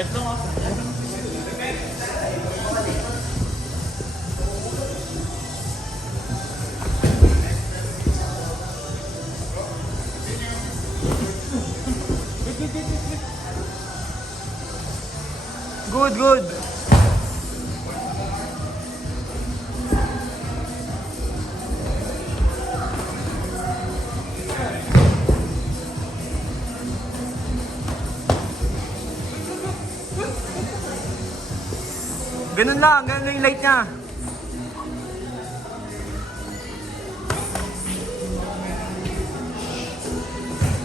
Red lang ako. Good, good. Ganun lang yung light niya.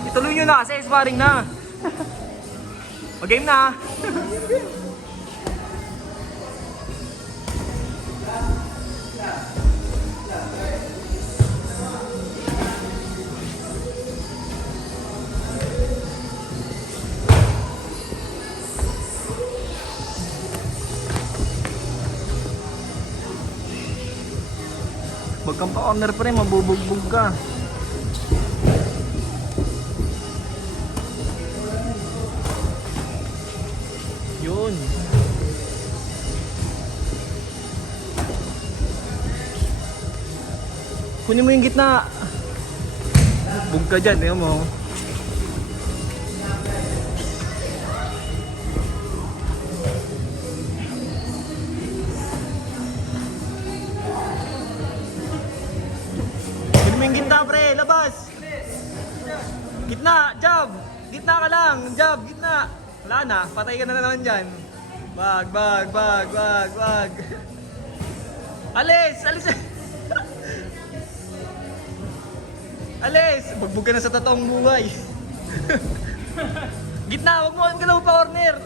Ituloy nyo na kasi sparring na. Mag-game na. Huwag kang pa-corner pa rin, mabubugbog ka. Yun. Kunin mo yung gitna. Bug ka dyan, tingnan mo. Gitna pre, labas! Gitna, jab! Gitna ka lang, jab, gitna! Wala na, patay ka na naman dyan. Bag. Alis! Alis! Bagbog ka na sa totoong buhay. Gitna, huwag mo galaw pa corner.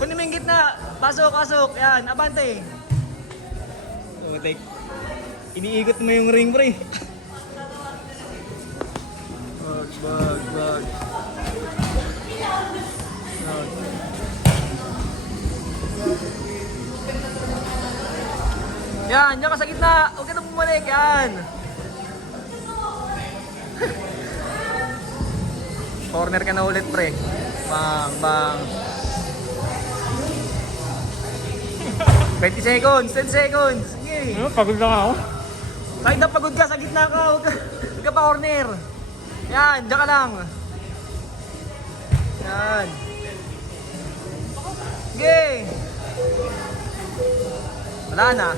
Kunin mo yung gitna. Pasok. Yan, abante. So, iniikot mo yung ring pre. Bag. Yan, diyan ka sa gitna. Huwag ka na bumalik. Yan. Corner ka na ulit, pre. Bang. 20 seconds, 10 seconds. Sige. Pagod lang ako. Kahit na pagod ka, sa gitna ka. Huwag ka pa corner. Yan, diyan ka lang. Yan. Sige. Wala na.